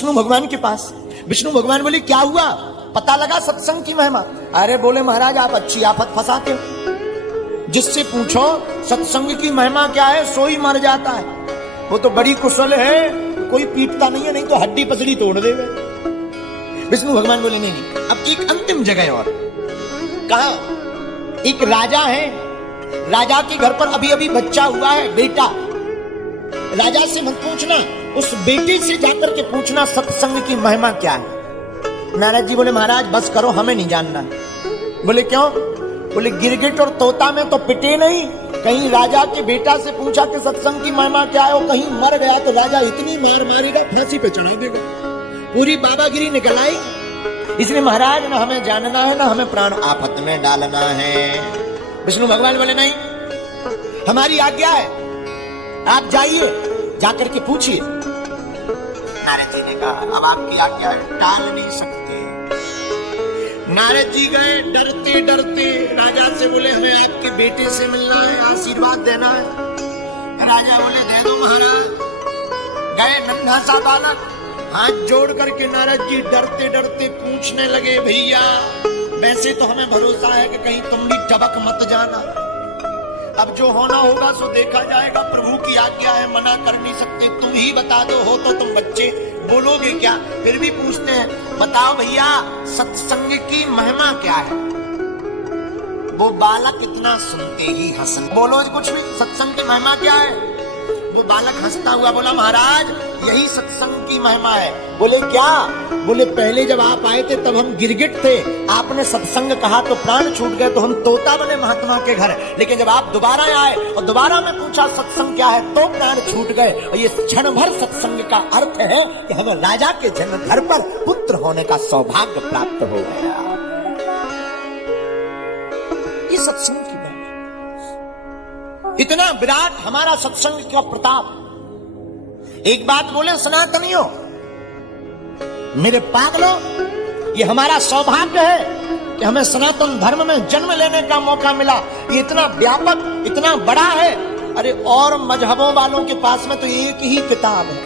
विष्णु भगवान के पास। विष्णु भगवान बोले क्या हुआ, पता लगा सत्संग की महिमा? अरे बोले महाराज आप अच्छी आफत फंसाते हो, जिससे पूछो सत्संग की महिमा क्या है सोई मर जाता है, वो तो बड़ी कुशल है, कोई पीटता नहीं है, नहीं तो हड्डी पसड़ी तोड़ देवे। विष्णु भगवान बोले नहीं नहीं, अब एक अंतिम जगह और। कहा? एक राजा है, राजा के घर पर अभी अभी बच्चा हुआ है, बेटा। राजा से मत पूछना, उस बेटे से जाकर के पूछना सत्संग की महिमा क्या है। नारद जी बोले महाराज बस करो, हमें नहीं जानना। बोले क्यों? बोले गिरगिट और तोता में तो पिटे नहीं, कहीं राजा के बेटा से पूछा कि सत्संग की महिमा क्या है, वो कहीं मर गया तो राजा इतनी मार मारेगा फांसी पे चढ़ा देगा, पूरी बाबागिरी निकल आई। इसलिए महाराज ना हमें जानना है ना हमें प्राण आफत में डालना है। विष्णु भगवान बोले नहीं, हमारी आज्ञा है, आप जाइए जाकर के पूछिए। नारद जी ने कहा अब आपकी आज्ञा है, टाल नहीं सकते। नारद जी गए डरते डरते, राजा से बोले हमें आपके बेटे से मिलना है, आशीर्वाद देना है। राजा बोले दे दो महाराज। गए नन्हा सा बालक, हाथ जोड़ करके नारद जी डरते डरते पूछने लगे भैया वैसे तो हमें भरोसा है कि कहीं तुम भी टबक मत जाना, अब जो होना होगा सो देखा जाएगा, प्रभु की आज्ञा है, मना कर नहीं सकते, तुम ही बता दो, हो तो तुम बच्चे बोलोगे क्या? फिर भी पूछते हैं बताओ भैया सत्संग की महिमा क्या है? वो बालक इतना सुनते ही हंसन, बोलो कुछ भी, सत्संग की महिमा क्या है? वो बालक हंसता हुआ बोला महाराज यही सत्संग की महिमा है। बोले क्या? बोले पहले जब आप आए थे तब हम गिरगिट थे, आपने सत्संग कहा तो प्राण छूट गए, तो हम तोता बने महात्मा के घर, लेकिन जब आप दोबारा आए और दोबारा में पूछा सत्संग क्या है तो प्राण छूट गए। और ये क्षण भर सत्संग का अर्थ है कि हमें राजा के जन्म घर पर पुत्र होने का सौभाग्य प्राप्त हो गया। ये सत्संग की बात, इतना विराट हमारा सत्संग का प्रताप। एक बात बोले सनातनियों, मेरे पागलों, ये हमारा सौभाग्य है कि हमें सनातन धर्म में जन्म लेने का मौका मिला। ये इतना व्यापक, इतना बड़ा है। अरे और मजहबों वालों के पास में तो एक ही किताब है,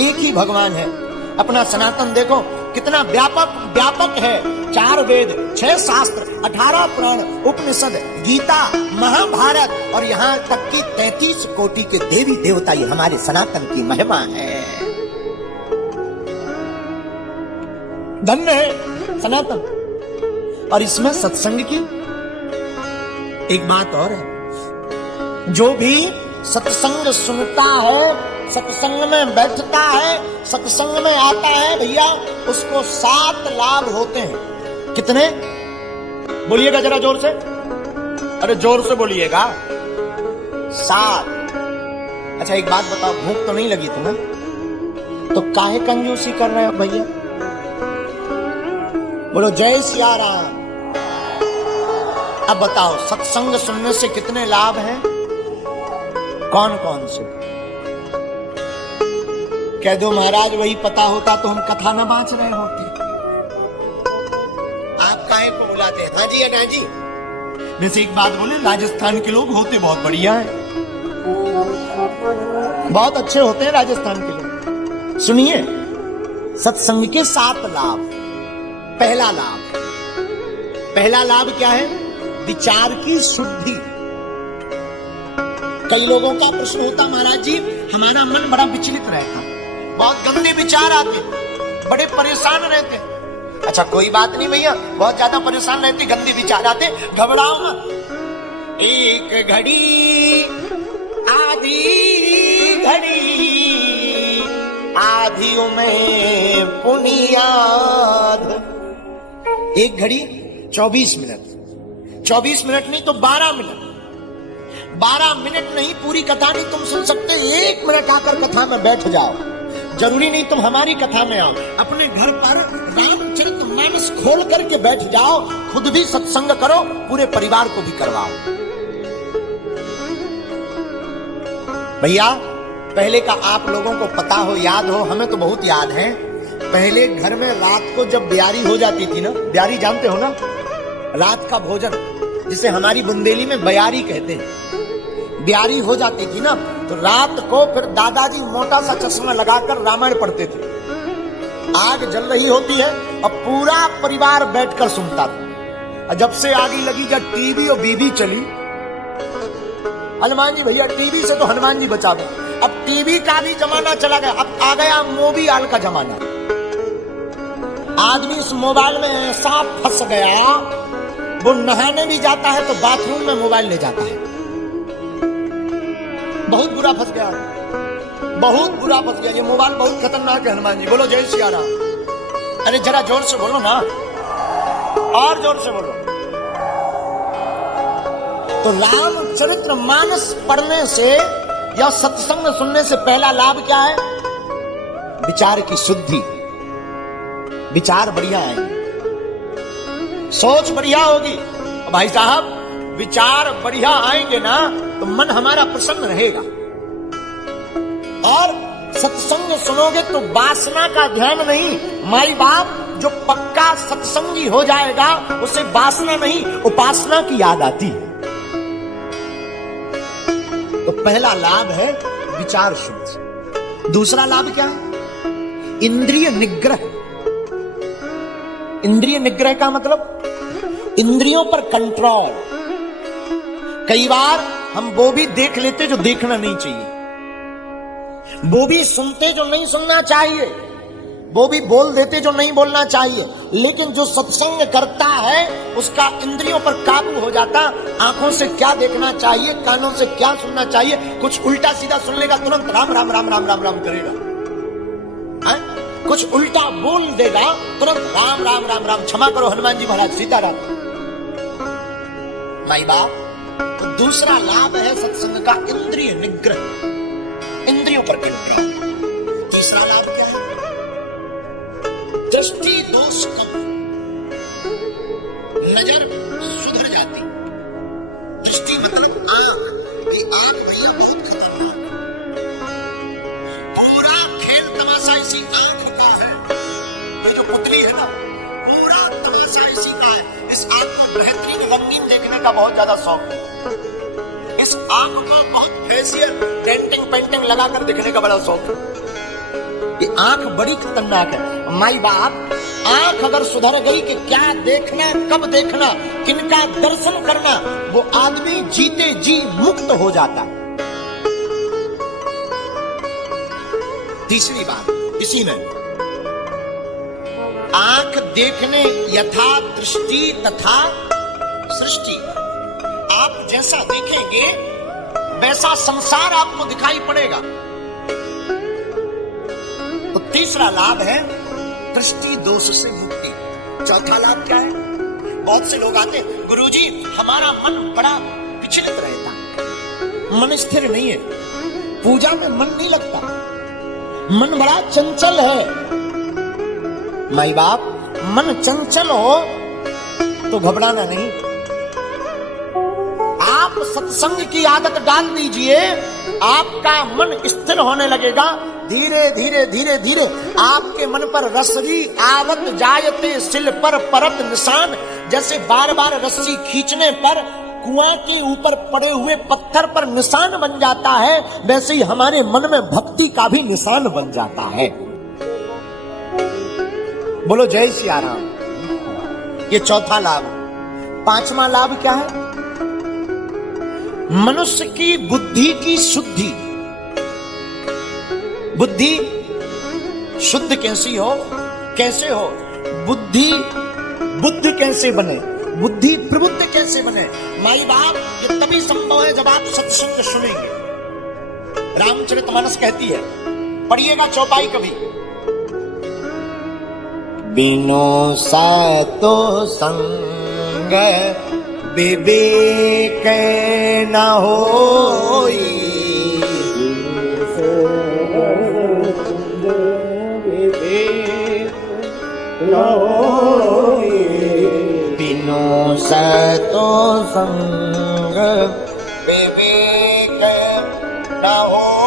एक ही भगवान है। अपना सनातन देखो कितना व्यापक है। 4 वेद, 6 शास्त्र, 18 पुराण, उपनिषद, गीता, महाभारत और यहाँ तक की 33 कोटि के देवी देवता, ये हमारे सनातन की महिमा है। धन्य है सनातन। और इसमें सत्संग की एक बात और है, जो भी सत्संग सुनता है, सत्संग में बैठता है, सत्संग में आता है भैया, उसको 7 लाभ होते हैं। कितने? बोलिएगा जरा जोर से, अरे जोर से बोलिएगा। 7। अच्छा एक बात बताओ, भूख तो नहीं लगी तुम्हें? तो काहे कंजूसी कर रहे हो भैया? बोलो जय सिया राम। अब बताओ सत्संग सुनने से कितने लाभ हैं? कौन कौन से? कह दो महाराज वही पता होता तो हम कथा न बांच रहे होते। आप काहे को बुलाते हैं? हाँ जी या ना जी? वैसे एक बात बोले, राजस्थान के लोग होते बहुत बढ़िया है, बहुत अच्छे होते हैं राजस्थान के लोग। सुनिए सत्संग के 7 लाभ। पहला लाभ क्या है? विचार की शुद्धि। कई लोगों का प्रश्न होता महाराज जी हमारा मन बड़ा विचलित रहता, बहुत गंदे विचार आते, बड़े परेशान रहते। अच्छा कोई बात नहीं भैया, बहुत ज्यादा परेशान रहते, गंदे विचार आते, घबराओ मत। एक घड़ी आधी घड़ी आधियों में पुनियाद। एक घड़ी 24 मिनट, 24 मिनट नहीं तो 12 मिनट। 12 मिनट नहीं, पूरी कथा नहीं तुम सुन सकते, 1 मिनट आकर कथा में बैठ जाओ। जरूरी नहीं तुम हमारी कथा में आओ, अपने घर पर रामचरितमानस खोल करके बैठ जाओ, खुद भी सत्संग करो, पूरे परिवार को भी करवाओ। भैया पहले का आप लोगों को पता हो, याद हो, हमें तो बहुत याद है। पहले घर में रात को जब ब्यारी हो जाती थी ना, ब्यारी जानते हो ना, रात का भोजन जिसे हमारी बुंदेली में बयारी कहते हैं, ब्यारी हो जाती थी ना, तो रात को फिर दादाजी मोटा सा चश्मा लगाकर रामायण पढ़ते थे। आग जल रही होती है और पूरा परिवार बैठकर सुनता था। और जब से आग लगी, जब टीवी और बीबी चली, हनुमान जी भैया टीवी से तो हनुमान जी बचा दो। अब टीवी का भी जमाना चला गया, अब आ गया मोबाइल का जमाना। आदमी इस मोबाइल में ऐसा फंस गया, वो नहाने भी जाता है तो बाथरूम में मोबाइल ले जाता है। बहुत बुरा फंस गया, बहुत बुरा फंस गया। ये मोबाइल बहुत खतरनाक है। हनुमान जी बोलो जय सिया राम। अरे जरा जोर से बोलो ना, और जोर से बोलो। तो रामचरित्र मानस पढ़ने से या सत्संग सुनने से पहला लाभ क्या है? विचार की शुद्धि, विचार बढ़िया आएंगे, सोच बढ़िया होगी। भाई साहब विचार बढ़िया आएंगे ना तो मन हमारा प्रसन्न रहेगा। और सत्संग सुनोगे तो वासना का ध्यान नहीं। माई बाप जो पक्का सत्संगी हो जाएगा उसे वासना नहीं उपासना की याद आती है। तो पहला लाभ है विचार शुद्ध। दूसरा लाभ क्या है? इंद्रिय निग्रह। इंद्रिय निग्रह का मतलब इंद्रियों पर कंट्रोल। कई बार हम वो भी देख लेते जो देखना नहीं चाहिए, वो भी सुनते जो नहीं सुनना चाहिए, वो भी बोल देते जो नहीं बोलना चाहिए। लेकिन जो सत्संग करता है उसका इंद्रियों पर काबू हो जाता। आंखों से क्या देखना चाहिए, कानों से क्या सुनना चाहिए, कुछ उल्टा सीधा सुन लेगा तुरंत राम राम राम राम राम राम करेगा। कुछ उल्टा बोल देगा तुरंत राम राम राम राम। क्षमा करो हनुमान जी महाराज, सीताराम। माई बाप, तो दूसरा लाभ है सत्संग का इंद्रिय निग्रह, इंद्रियों पर कंट्रोल। तीसरा लाभ क्या है? दृष्टि दोष कम, नजर सुधर जाती। दृष्टि मतलब आंख, कि आंख भैया बहुत खतरनाक। पूरा खेल तमाशा इसी आंख का है। ये जो पुतली है ना, पूरा तमाशा इसी का है। इस आंख को बेहतरीन रंगीन देखने का बहुत ज्यादा शौक है। इस आंख को बहुत फेशियल पेंटिंग पेंटिंग लगाकर देखने का बड़ा शौक है। ये आंख बड़ी खतरनाक है। माई बाप, आंख अगर सुधर गई कि क्या देखना, कब देखना, किनका दर्शन करना, वो आदमी जीते जी मुक्त हो जाता। तीसरी बात इसी में, आंख देखने यथा दृष्टि तथा सृष्टि। आप जैसा देखेंगे वैसा संसार आपको दिखाई पड़ेगा। तो तीसरा लाभ है दृष्टि दोष से मुक्ति। चौथा लाभ क्या है? बहुत से लोग आते हैं, गुरुजी हमारा मन बड़ा विचलित रहता, मन स्थिर नहीं है, पूजा में मन नहीं लगता, मन बड़ा चंचल है। माई बाप, मन चंचल हो तो घबराना नहीं। आप सत्संग की आदत डाल दीजिए, आपका मन स्थिर होने लगेगा। धीरे धीरे धीरे धीरे आपके मन पर रसरी आवत जायते सिल पर परत निशान। जैसे बार बार रस्सी खींचने पर कुआं के ऊपर पड़े हुए पत्थर पर निशान बन जाता है, वैसे ही हमारे मन में भक्ति का भी निशान बन जाता है। बोलो जय सिया राम। ये चौथा लाभ। पांचवा लाभ क्या है? मनुष्य की बुद्धि की शुद्धि। बुद्धि शुद्ध कैसी हो, कैसे हो? बुद्धि बुद्ध कैसे बने, बुद्धि प्रबुद्ध कैसे बने? माई बाप, ये तभी संभव है जब आप सत्संग सुनेंगे। रामचरितमानस कहती है, पढ़िएगा चौपाई कभी। बिनो सातो संग विवेक न होई, बिनो सातो संग विवेक न होई।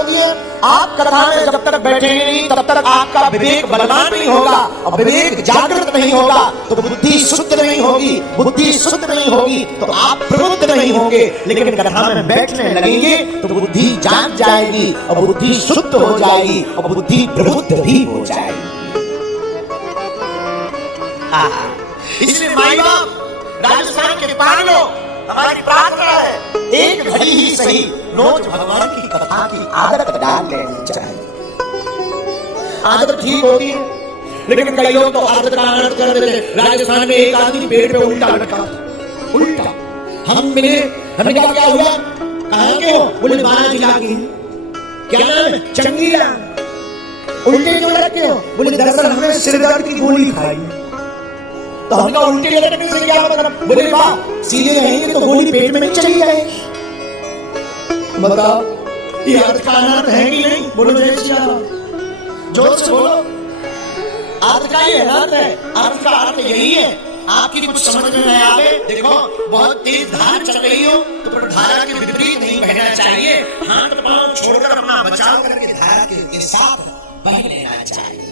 होती है, आप कथा में जब तक बैठेंगे नहीं तब तक आपका विवेक बलवान नहीं होगा, और विवेक जागृत नहीं होगा तो बुद्धि शुद्ध नहीं होगी, बुद्धि शुद्ध नहीं होगी तो आप प्रबुद्ध नहीं होंगे। लेकिन कथा में बैठने लगेंगे तो बुद्धि जाग जाएगी और बुद्धि शुद्ध हो जाएगी और बुद्धि प्रबुद्ध भी हो जाएगी। इसलिए माई बाप, राजस्थान के पागलों, हमारी प्रार्थना है, एक घड़ी ही सही रोज भगवान की कथा की आदत डाल लेनी चाहिए। आदत ठीक होती है, लेकिन कई लोग तो आदत का अनर्थ कर देते। राजस्थान में एक आदमी पेट पे उल्टा लटका, उल्टा। हम मिले, हमने कहा क्या हुआ, कहाँ के हो, बोले बारह जिला की। क्या नाम है, चंगीला। उल्टे क्यों लटके हो, बोले दरअसल हमने सिरदर्द की गोली खाई। तो हमने कहा उल्टे लटकने से क्या मतलब, बोले वाह सीधे रहेंगे तो गोली पेट में नहीं चली जाएगी। बताओ ये अर्थ का अनर्थ है कि नहीं, बोलो जय श्री राम, जोर से बोलो। अर्थ का ये अनर्थ है, अर्थ का अर्थ यही है। आपकी कुछ समझ में नहीं आवे, देखो बहुत तेज धार चल रही हो तो फिर धारा के विपरीत नहीं बहना चाहिए, हाथ पांव छोड़कर अपना बचाव करके धारा के साथ बह लेना चाहिए।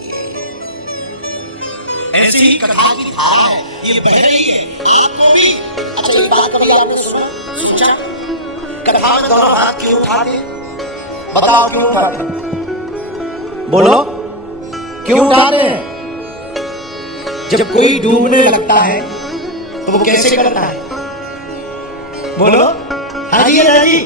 ऐसी ही कथा की धारा है, ये बह रही है, आपको भी। अच्छा एक बात कभी आपने सोचा कथा में दोनों हाथ क्यों उठाते, बताओ क्यों उठाते, बोलो क्यों उठाते हैं? जब कोई डूबने लगता है तो वो कैसे करता है, बोलो। हाँ जी है जी,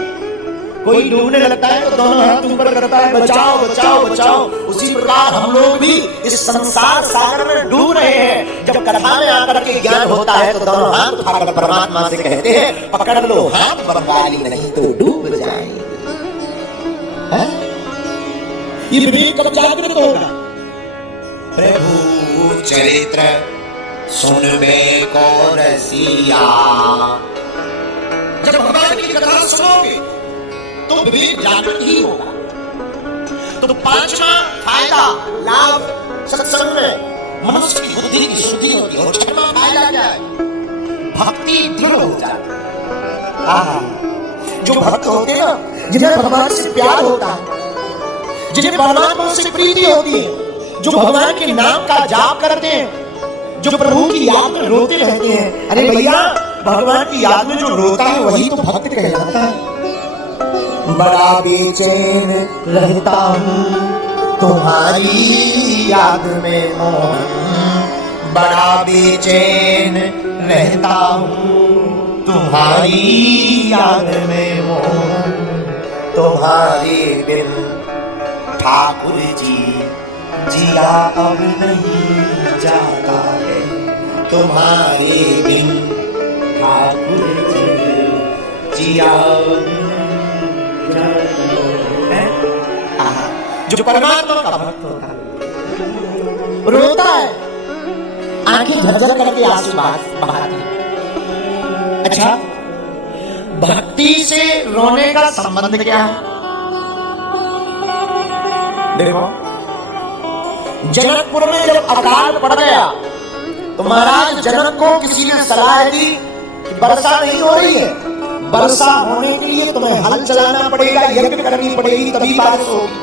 कोई डूबने लगता है तो दोनों हाथ ऊपर करता है, बचाओ बचाओ बचाओ। उसी प्रकार हम लोग भी इस संसार सागर में डूब रहे हैं। जब कथा में आकर के ज्ञान होता है तो दोनों हाथ उठाकर परमात्मा से कहते हैं पकड़ लो हाथ बंगाली, नहीं तो डूब जाएंगे। ये विवेक कब जागृत होगा? प्रभु चरित्र सुनबे को रसिया, जब भगवान की कथा सुनोगे तो विवेक जागृत ही होगा। तो पांचवा फायदा लाभ सत्संग में मनुष्य की बुद्धि की शुद्धि होती है। और छठवां फायदा क्या है? भक्ति दृढ़ हो जाती है। जो भक्त होते हैं ना, जिन्हें भगवान से प्यार होता है, जिन्हें परमात्मा से प्रीति होती है, जो भगवान के नाम का जाप करते हैं, जो प्रभु की याद में रोते रहते हैं। अरे भैया भगवान की याद में जो रोता है वही तो भक्त कहलाता है। बड़ा बेचैन रहता हूँ तुम्हारी याद में मोहन, बड़ा बेचैन रहता हूँ तुम्हारी याद में मोहन, तुम्हारे बिन ठाकुर जी जिया अब नहीं जाता है, तुम्हारे बिन ठाकुर जी जिया जो परमात्मा का भक्त होता है रोता है, आंखें झरझर करके आंसू बहाती है। अच्छा भक्ति से रोने का संबंध क्या है? देखो जनकपुर में जब अकाल पड़ गया तो महाराज जनक को किसी ने सलाह दी कि वर्षा नहीं हो रही है, वर्षा होने के लिए तुम्हें हल चलाना पड़ेगा, यज्ञ करनी पड़ेगी तभी बारिश होगी।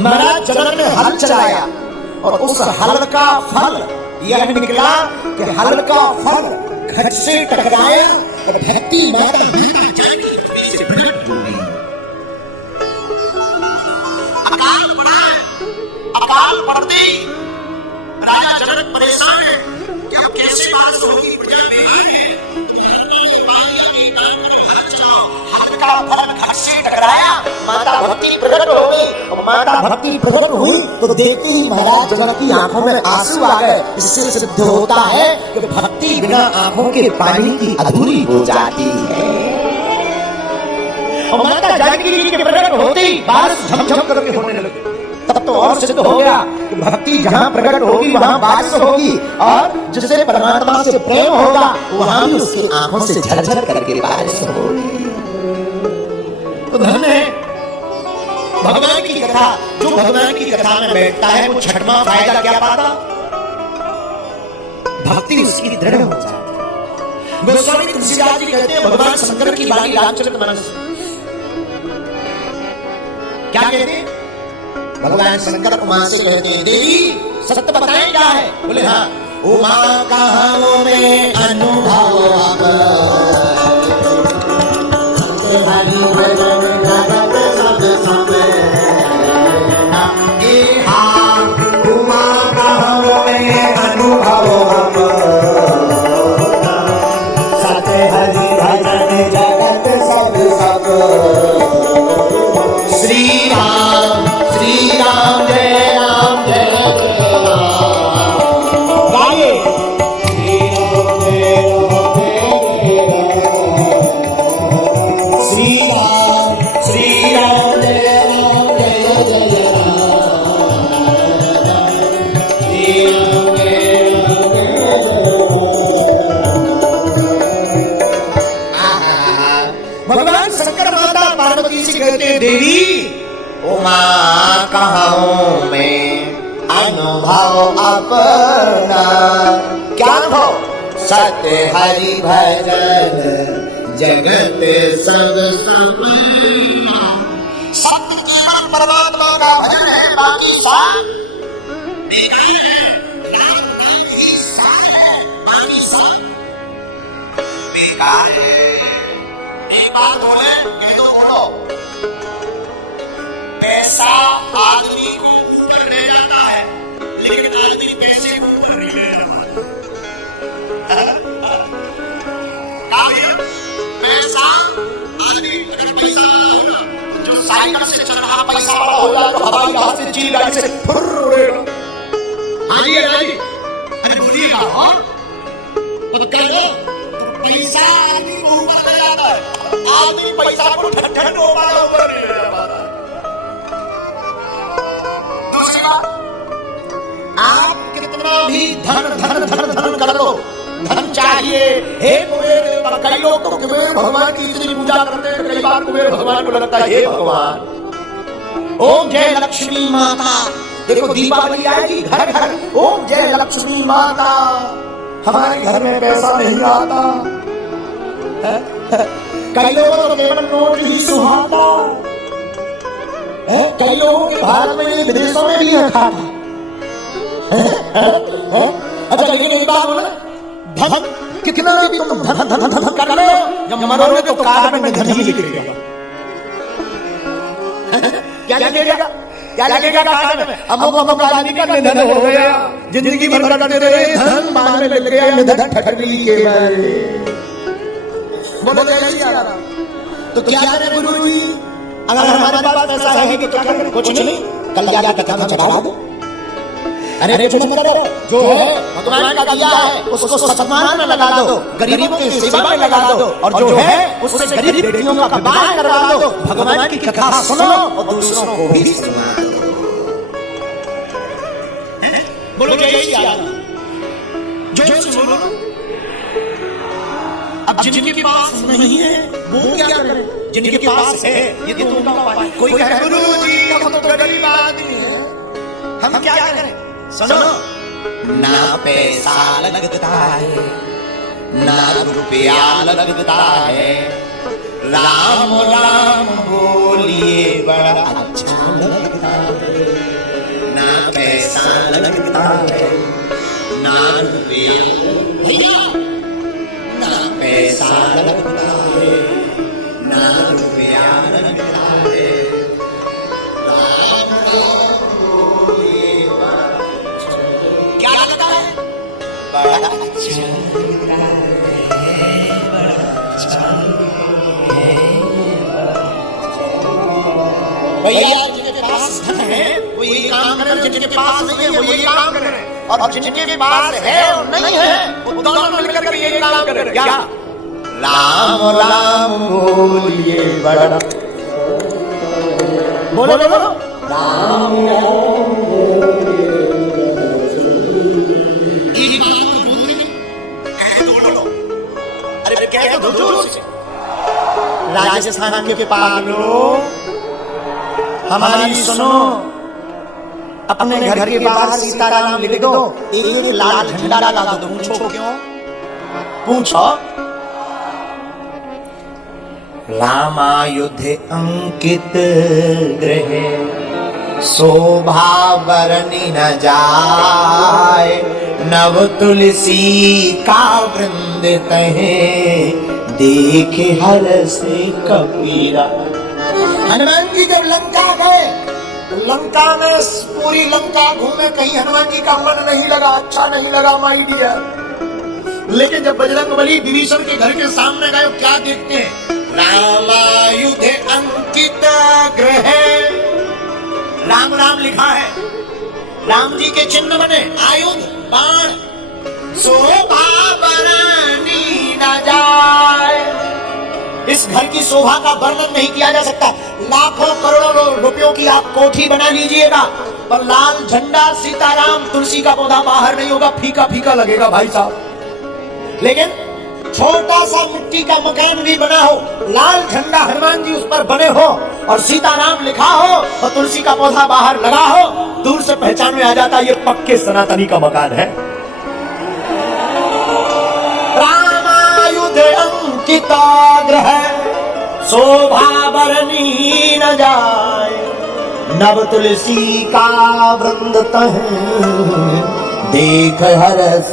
महाराज जनक ने हल चलाया और उस हल का फल यह निकला कि हल का फल घट से टकराया और धरती माता से भिड़ गई। अकाल पड़ा, अकाल पड़ते राजा जनक परेशान है कि अब कैसे बारिश होगी, प्रजा बेहाल है। घट से टकराया, माता भक्ति प्रकट होगी और माता भक्ति प्रकट हुई तो देखते ही महाराज जनक की आंखों में आंसू आ गए। इससे सिद्ध होता है कि भक्ति बिना आंखों के पानी की अधूरी हो जाती है। और माता जानकी के प्रकट होते ही बारिश झमझम करके होने लगी। तब तो और सिद्ध हो गया कि भक्ति जहाँ प्रकट होगी वहाँ बारिश होगी, और जिससे परमात्मा से प्रेम होगा वहाँ भी उसकी आंखों से झरझर करके बारिश होगी। तो धन है भगवान की कथा। जो भगवान की कथा में बैठता है वो छठवां फायदा क्या पाता? भक्ति उसकी दृढ़ हो जाती है। गोस्वामी तुलसीदास जी कहते हैं भगवान शंकर की वाणी रामचरितमानस क्या कहते हैं? भगवान शंकर उमा से कहते हैं, देवी सत्य बताएं क्या है? बोले हाँ, उमा कहूँ में अनुभव हरि भजन करत सब समय। हाँ, उमा कहूँ में अनुभव सत्य हरि भजन जगत सब सब। श्री राम जय राम जय देवी उमा कहूँ में अनुभव अपना। क्या हो? सत्य हरि भजन जगत सब सपना। सत्य केवल परमात्मा का भजन है, बाकी सब बेकार है। राम नाम ही सार है, बाकी सब बेकार है। एक बात बोले कह दो, बोलो। पैसा आदमी को ऊपर ले जाता है, लेकिन आदमी पैसे को ऊपर नहीं ले जाता। पैसा आदमी, अगर पैसा होगा जो साइकिल से चल रहा पैसा वाला हो जाए तो हवाई जहाज से चिल गाड़ी से फुर्र उड़ेगा। हाँ जी, अरे बोलिएगा। हाँ तो क्या है? पैसा आदमी को ऊपर ले जाता है, आदमी पैसा को ठंड ऊपर नहीं ले जाता। आप कितना भी धन कर लो, धन चाहिए। हे कुबेर, कई लोग तो कुबेर भगवान की इतनी पूजा करते हैं, कई बार कुबेर भगवान को लगता है हे भगवान ओम जय लक्ष्मी माता। देखो दीपावली आएगी, घर घर ओम जय लक्ष्मी माता। हमारे घर में पैसा नहीं आता। कई लोगों को केवल नोट ही सुहाता। कई लोगों के भारत में, विदेशों में भी है खाता। अच्छा लेकिन एक बात बोला, धन कितना भी तुम धन कर लो, जब मरोगे तो कार्ड में धन ही लिखेगा। क्या लगेगा? क्या लगेगा कार्ड में? अमुक आदमी का निधन हो गया, जिंदगी भर करते रहे, धन बाद में मिल गया, निधन ठगली के मारे। बोलो यही आ रहा। तो क्या करें गुरु जी? अगर हमारे पास पैसा है तो क्या करें? कुछ नहीं, कल जाके कथा में चढ़ा दो। अरे कुछ मत करो, जो है भगवान का दिया है उसको सम्मान में लगा दो, गरीबों की सेवा में लगा दो, और जो है उससे गरीब बेटियों का विवाह करवा दो। भगवान की कथा सुनो और दूसरों को भी सुना दो। बोलो यही आया। जो बोलो। अब जिनके पास नहीं है वो क्या करें? जिनके पास है ये तो उनका उपाय। कोई कहे गुरुजी हम तो गरीब आदमी हैं, हम क्या करें? सुनो, ना पैसा लगता है, ना रुपया लगता है, राम राम बोलिए बड़ा अच्छा लगता है। ना पैसा लगता है, ना रुपया, ना पैसा लगता है, ना रुपया लगता है, राम राम बोलिए बड़ा अच्छा। क्या लगता है? बड़ा अच्छा लगता है, बड़ा अच्छा है। भैया जिनके पास धन है वो ये काम करें, जिनके पास नहीं है वो ये काम करें, और जिनके पास है और नहीं है वो दोनों मिलकर के ये काम करें। क्या? राम राम बोलिए बड़ा, बोलो बोलो राम अरे क्या जोर से। राजस्थान के पागलो हमारी सुनो, अपने घर के बाहर सीताराम लिख दो, एक लाल झंडा लगा दो। पूछो क्यों? पूछो। रामायुधे अंकित गृह शोभा बरनी न जाए, नव तुलसी का वृंद तहे देखे हर्ष कबीरा। हनुमान जी जब लंका गए तो लंका में पूरी लंका घूमे, कहीं हनुमान जी का मन नहीं लगा, अच्छा नहीं लगा माय डियर। लेकिन जब बजरंगबली विभीषण के घर के सामने गए क्या देखते हैं? रामायुधे अंकित गृह, राम राम लिखा है, राम जी के चिन्ह बने, आयुध बाण, शोभा बरनी न जाए। इस घर की शोभा का वर्णन नहीं किया जा सकता। लाखों करोड़ों रुपयों की आप कोठी बना लीजिएगा, पर लाल झंडा सीताराम तुलसी का पौधा बाहर नहीं होगा, फीका फीका लगेगा भाई साहब। लेकिन छोटा सा मिट्टी का मकान भी बना हो, लाल झंडा हनुमान जी उस पर बने हो और सीताराम लिखा हो और तुलसी का पौधा बाहर लगा हो, दूर से पहचान में आ जाता ये पक्के सनातनी का मकान है। रामायुधे अंकिता गृह शोभा बरनी न जाए, नव तुलसी का वृंद तहे देख हर्ष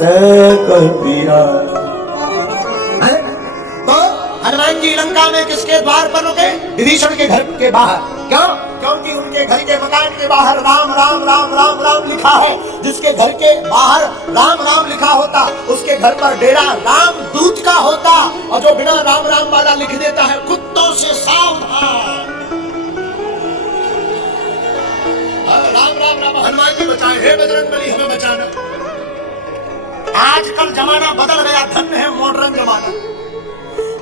कबीरा। हनुमान जी लंका में किसके द्वार पर रुके? विभीषण के घर के बाहर। क्यों? क्योंकि उनके घर के मकान के बाहर राम राम राम राम राम लिखा है। जिसके घर के बाहर राम राम लिखा होता उसके घर पर डेरा राम दूत का होता, और जो बिना राम राम वाला लिख देता है कुत्तों से सावधान। राम राम राम हनुमान जी बचाए, हे बजरंगबली हमें बचाना। आजकल जमाना बदल गया, धन्य है मॉडर्न जमाना।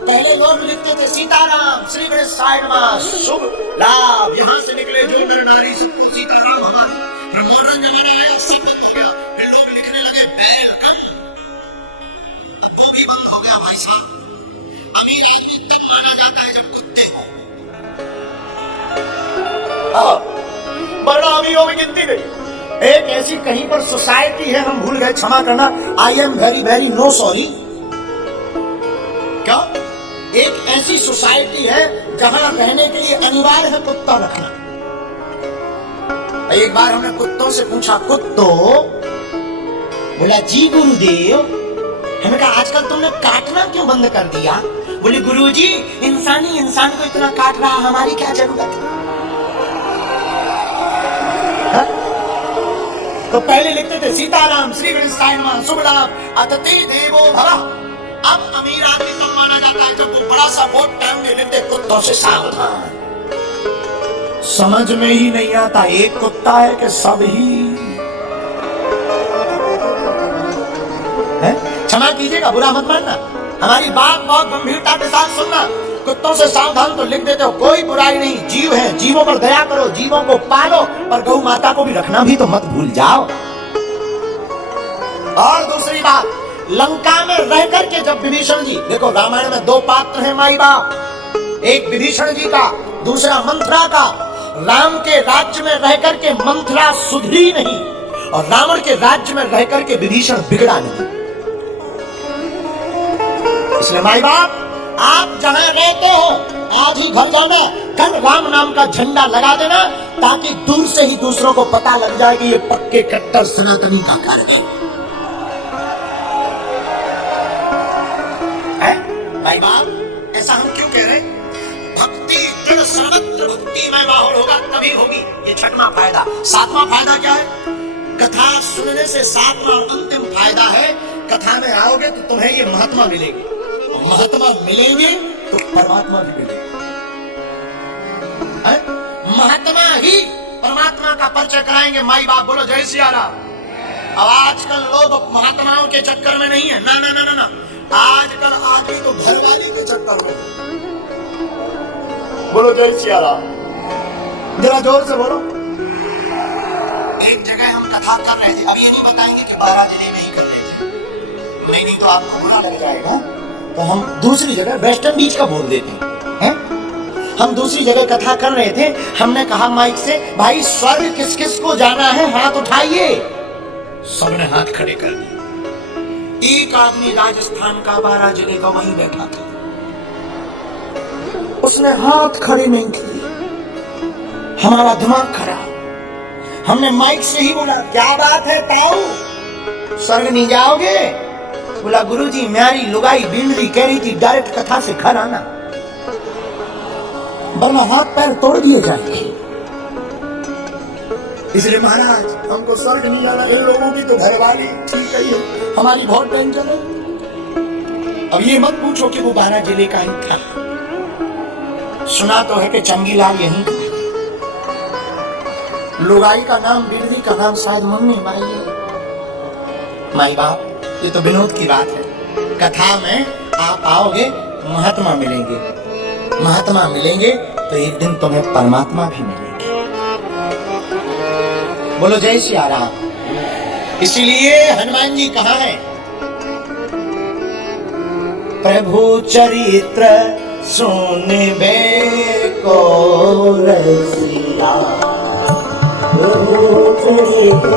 पहले लोग लिखते थे सीताराम श्री गणेशाय नमः शुभ लाभ, यहाँ से निकले जो नर नारी सबको सीताराम हमारे। मॉडर्न जमाना है, सब बंद हो गया, फिर लोग लिखने लगे वेलकम, अब वो भी बंद हो गया भाई साहब। अमीर आदमी तब माना जाता है जब कुत्ते हो, बड़ा अमीरों में गिनती नहीं। एक ऐसी कहीं पर सोसाइटी है, हम भूल गए, क्षमा करना, I am very very no sorry. क्या? एक ऐसी सोसाइटी है जहां रहने के लिए अनिवार्य है कुत्ता रखना। एक बार हमने कुत्तों से पूछा, कुत्तों, बोला जी गुरुदेव। हमने कहा आजकल तुमने काटना क्यों बंद कर दिया? बोले गुरुजी इंसानी इंसान को इतना काट रहा, हमारी क्या जरूरत है? तो पहले लिखते थे सीताराम श्री गणेशाय नमः शुभ लाभ अतिथि देवो भवः। अब अमीर आदमी तो माना जाता है जब वो बड़ा सा बोर्ड टांग दे लेते कुत्तों से सावधान। समझ में ही नहीं आता एक कुत्ता है कि सब ही है। क्षमा कीजिएगा, बुरा मत मानना, हमारी बात बहुत गंभीरता के साथ सुनना। कुत्तों से सावधान तो लिख देते हो, कोई बुराई नहीं, जीव है, जीवों पर दया करो, जीवों को पालो, पर गौ माता को भी रखना भी तो मत भूल जाओ। और दूसरी बात, लंका में रह करके जब विभीषण जी, देखो रामायण में दो पात्र हैं माई बाप, एक विभीषण जी का, दूसरा मंथरा का। राम के राज्य में रह करके मंथरा सुधरी नहीं और रावण के राज्य में रह करके विभीषण बिगड़ा नहीं। इसलिए माई बाप आप जहां रहते हो आज ही घर जाना, कल राम नाम का झंडा लगा देना, ताकि दूर से ही दूसरों को पता लग जाए कि ये पक्के कट्टर सनातनी का घर है। भाई बाप ऐसा हम क्यों कह रहे? भक्ति दृढ़ सर्वत्र भक्तिमय माहौल होगा तभी होगी। ये छठवां फायदा। सातवां फायदा क्या है? कथा सुनने से सातवां अंतिम फायदा है, कथा में आओगे तो तुम्हें ये महात्मा मिलेगी, महात्मा मिलेंगे तो परमात्मा भी मिलेगा। महात्मा ही परमात्मा का परिचय कराएंगे। माई बाप बोलो जय सिया राम। अब आजकल लोग महात्माओं के चक्कर में नहीं है, ना ना ना ना ना, आजकल आदमी तो घरवाली के चक्कर में। बोलो जय सिया राम, जरा जोर से बोलो। एक जगह हम कथा कर रहे थे, अब ये नहीं बताएंगे कि 12 जिले में ही कर रहे थे, नहीं तो आपको बुरा लग जाएगा। तो हम दूसरी जगह वेस्टर्न बीच का बोल देते हैं। हम दूसरी जगह कथा कर रहे थे, हमने कहा माइक से, भाई स्वर्ग किस किस को जाना है हाथ उठाइए। सबने हाथ खड़े कर दिए। एक आदमी राजस्थान का 12 जिले का वहीं बैठा था। उसने हाथ खड़े नहीं किए। हमारा दिमाग खराब, हमने माइक से ही बोला क्या बात है ताऊ, स्वर्ग नहीं जाओगे? बोला गुरुजी म्यारी लुगाई बिंदरी कह रही थी डायरेक्ट कथा से घर आना, वरना हाथ पैर तोड़ दिए जाएंगे। इसलिए महाराज हमको स्वर्ग नहीं जाना, इन लोगों की तो घरवाली ठीक है, हमारी बहुत टेंशन है। अब ये मत पूछो कि वो 12 जिले का ही था, सुना तो है कि चंगीलाल यहीं था। लुगाई का नाम बिरदी का नाम शायद मम्मी माई है, माई बाप। ये तो विनोद की बात है। कथा में आप आओगे महात्मा मिलेंगे, महात्मा मिलेंगे तो एक दिन तुम्हें परमात्मा भी मिलेंगे। बोलो जय श्री राम। इसलिए हनुमान जी कहाँ हैं? प्रभु चरित्र सुने बे को रसिया, प्रभु चरित्र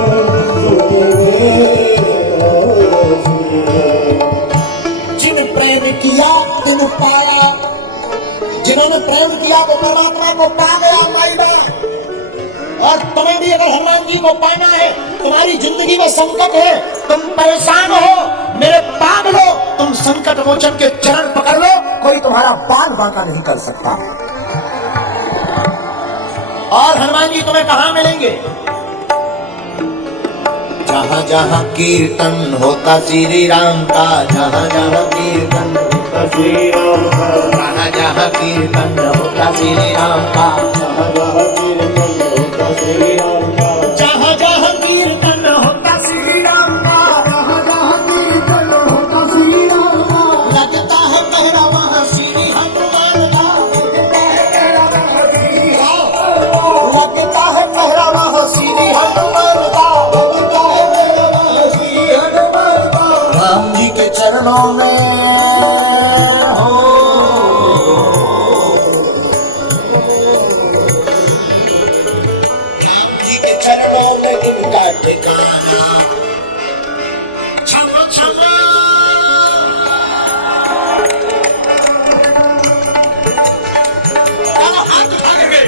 जिन प्रेम किया तिन पाया, जिन्होंने प्रेम किया वो परमात्मा को पा गया माई बाप। और तुम्हें भी अगर हनुमान जी को पाना है, तुम्हारी जिंदगी में संकट है, तुम परेशान हो, मेरे पाग लो, तुम संकट मोचन के चरण पकड़ लो, कोई तुम्हारा बाल बांका नहीं कर सकता। और हनुमान जी तुम्हें कहां मिलेंगे? जहां जहां कीर्तन होता श्री राम का, जहां जहां कीर्तन होता श्री राम का, जहां जहां कीर्तन होता श्री राम का, जहां जहां कीर्तन होता श्री राम का, जहां जहां कीर्तन होता श्री राम का, जहां जहां कीर्तन होता श्री राम का, लगता है पहरा वहां श्री हनुमान का, लगता है पहरा वहां श्री हनुमान का, राम जी के चरणों में हो। राम जी के चरणों में इनका ठिकाना, क्षमा क्षमा हाथ उठाएंगे।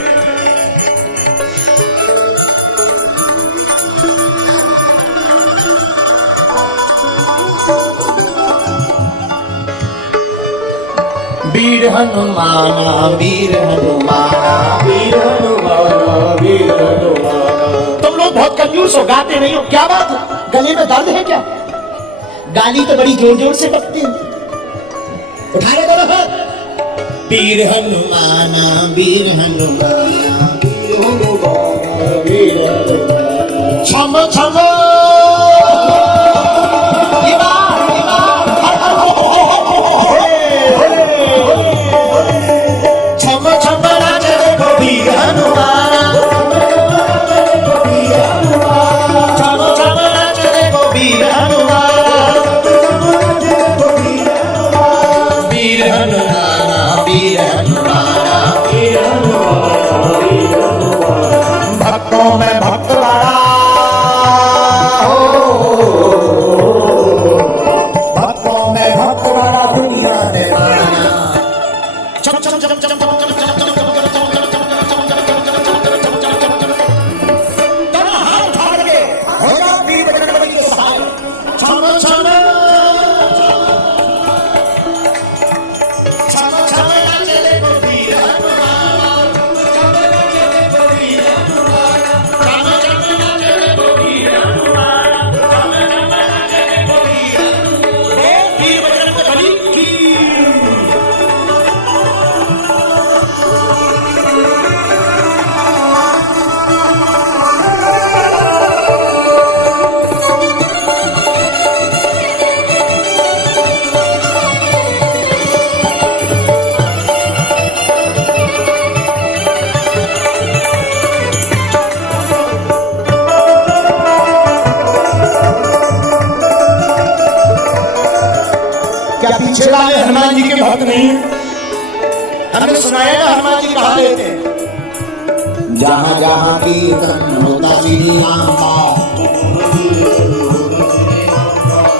वीर हनुमाना वीर हनुमाना वीर हनुमाना वीर हनुमाना। तुम लोग बहुत कंफ्यूज हो, गाते नहीं हो, क्या बात है? गले में दर्द है क्या? गाली तो बड़ी जोर जोर से बकती है, उठा ले दोनों हाथ। वीर हनुमाना वीर हनुमाना वीर हनुमाना, क्षमा क्षमा भक्तों में भक्त बड़ा हो, भक्तों में भक्त बड़ा दुनिया ने माना। क्या पीछे वाले हनुमान जी के भक्त नहीं? हमने सुनाया ना हनुमान जी कहाँ गए थे? जहाँ जहाँ कीर्तन होता श्री राम का,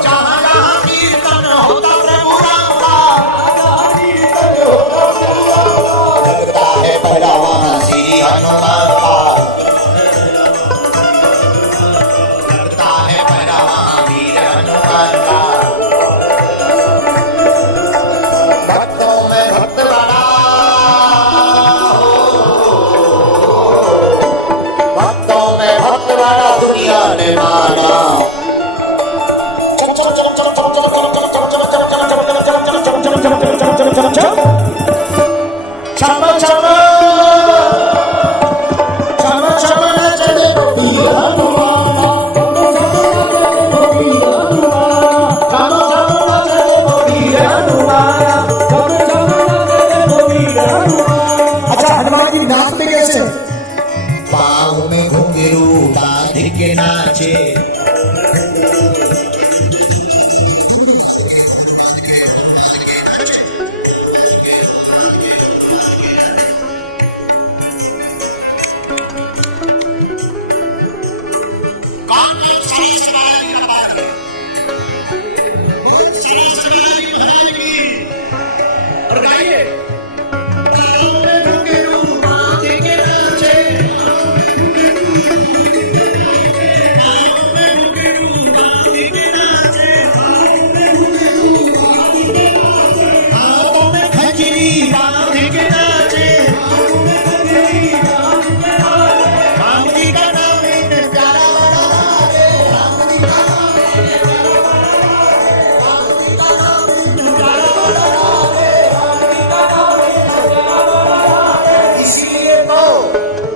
जहाँ जहाँ कीर्तन होता प्रभु राम का,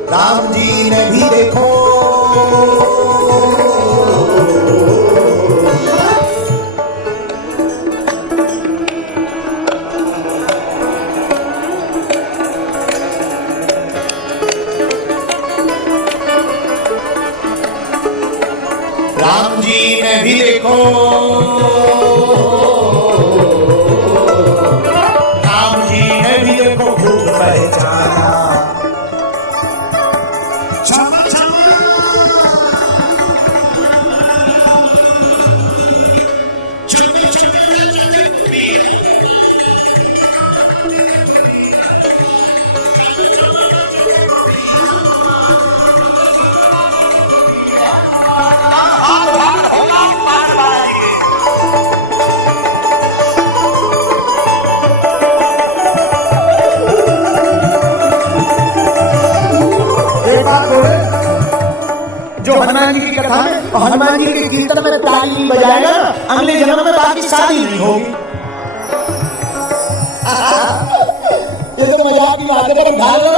राम जी ने भी देखो राम जी ने भी देखो राम जी ने भी देखो खूब पहचाना जो हनुमान जी की कथा में और हनुमान जी के कीर्तन में ताली नहीं बजाएगा अगले जन्म में बाकी शादी नहीं होगी। ये तो मजाक की बात है पर ध्यान रखो।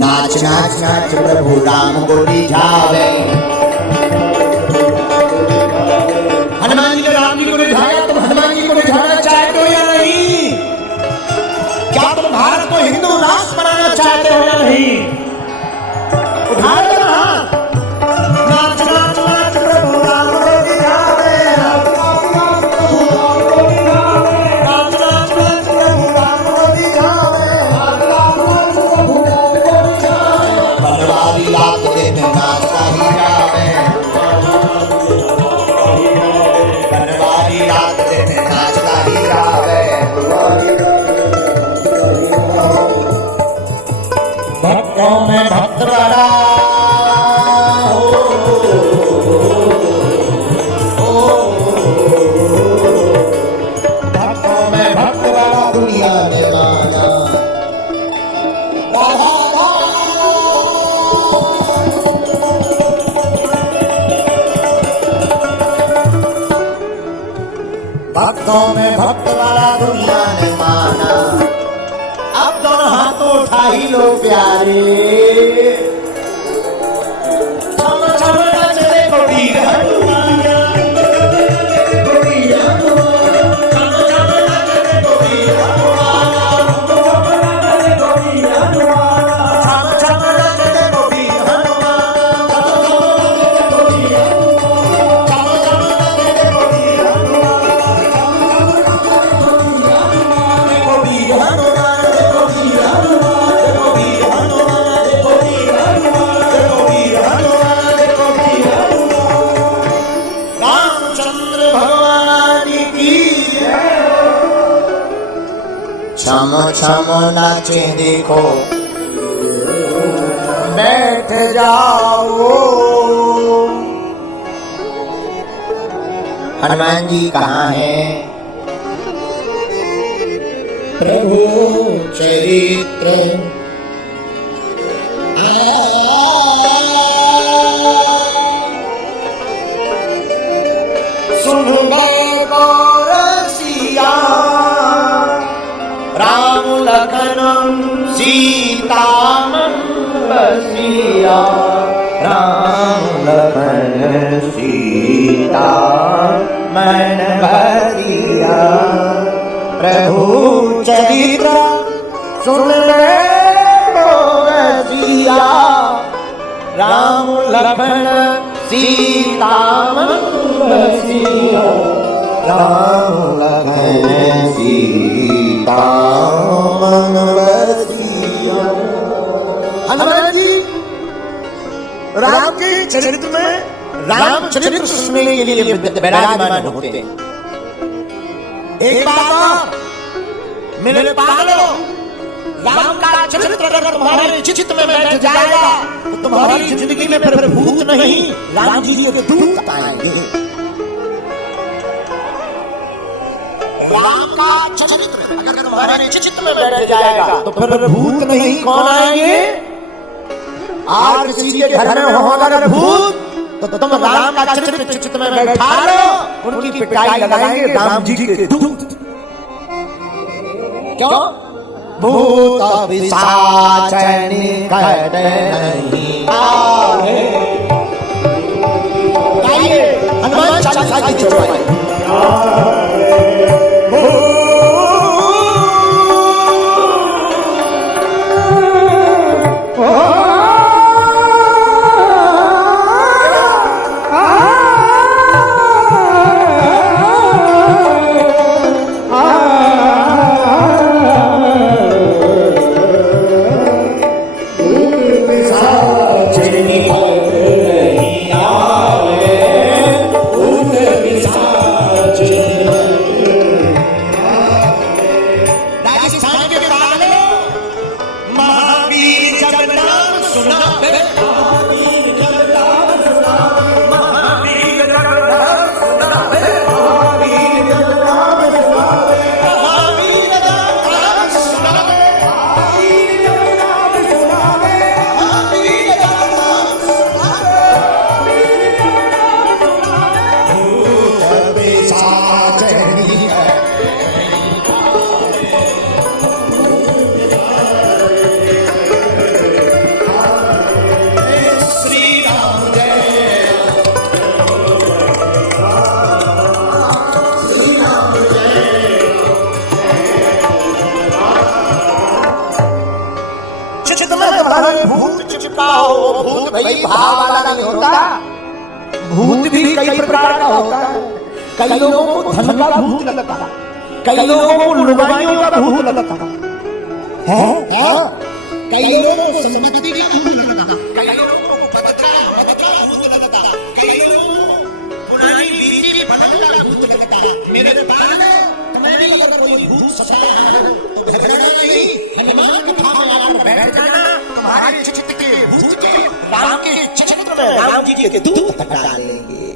नाच नाच नाच प्रभु राम को रिझावे। हनुमान जी ने राम जी को रिझाया, तुम हनुमान जी को रिझाना चाहते हो या नहीं? क्या तुम भारत को हिंदू राष्ट्र बनाना चाहते हो या नहीं? उठा लो ना हाथ। नाच नाच नाच प्रभु राम को रिझावे। नाच नाच नाच प्रभु राम को रिझावे। बनवारी रात दिन नाचता ही जावे। बनवारी रात दिन नाचता ही जावे। भक्तों में भक्त बड़ा भक्तों में भक्त बड़ा दुनिया में माना। भक्तों में भक्त वाला दुनिया ने माना। अब दोनों हाथों उठा ही लो प्यारे। छम छम नचने को वीर हनुमान। छम छम नचने को वीर हनुमान। छम छम नचने को वीर हनुमान। छम छम नाचे देखो बैठ जाओ। हनुमान जी कहाँ हैं? प्रभु चरित्र सुन रसिया राम लखन सीता बसिया राम लखन सीता मन बसिया प्रभु चरित्र सुन रसिया राम लखन सीता बसिया राम लखन सीता मन बसिया। हनुमान जी राम के चरित्र में राम चरित्र सुनने के लिए विराजमान होते हैं। एक बात और, मेरे पागलों, राम का चरित्र अगर तुम्हारे चित्त में बैठ जाएगा तो तुम्हारी जिंदगी में फिर भूत नहीं राम जी के दूत आएंगे। राम का चरित्र अगर तुम्हारे चित्त में बैठ जाएगा तो फिर भूत नहीं कौन आएंगे? और किसी के घर में हो अगर भूत तो तुम राम का चरित्र चित्त में बैठा लो, उनकी पिटाई लगाएंगे राम जी के दूत। क्यों? भूत पिशाच निकट नहीं आए। हनुमान चालीसा की चौपाई। भूत भाई भाव वाला नहीं होता। भूत भी कई प्रकार का होता है। कई लोगों को धन का भूत लगता है, कई लोगों को लुगाइयों का भूत लगता है, कई लोगों को संपत्ति का भूत लगता है, कई लोगों को पद का भूत लगता है, कई लोगों को पुरानी बीवी बनने का भूत लगता है। मेरे पास तुम्हारे अगर कोई भूत सताया तो घबराना नहीं, हनुमान की भाव में आकर बैठ जाना। तुम्हारे चित्त के भूत के राम के चरित्र में राम जी के दूत हटा लेंगे।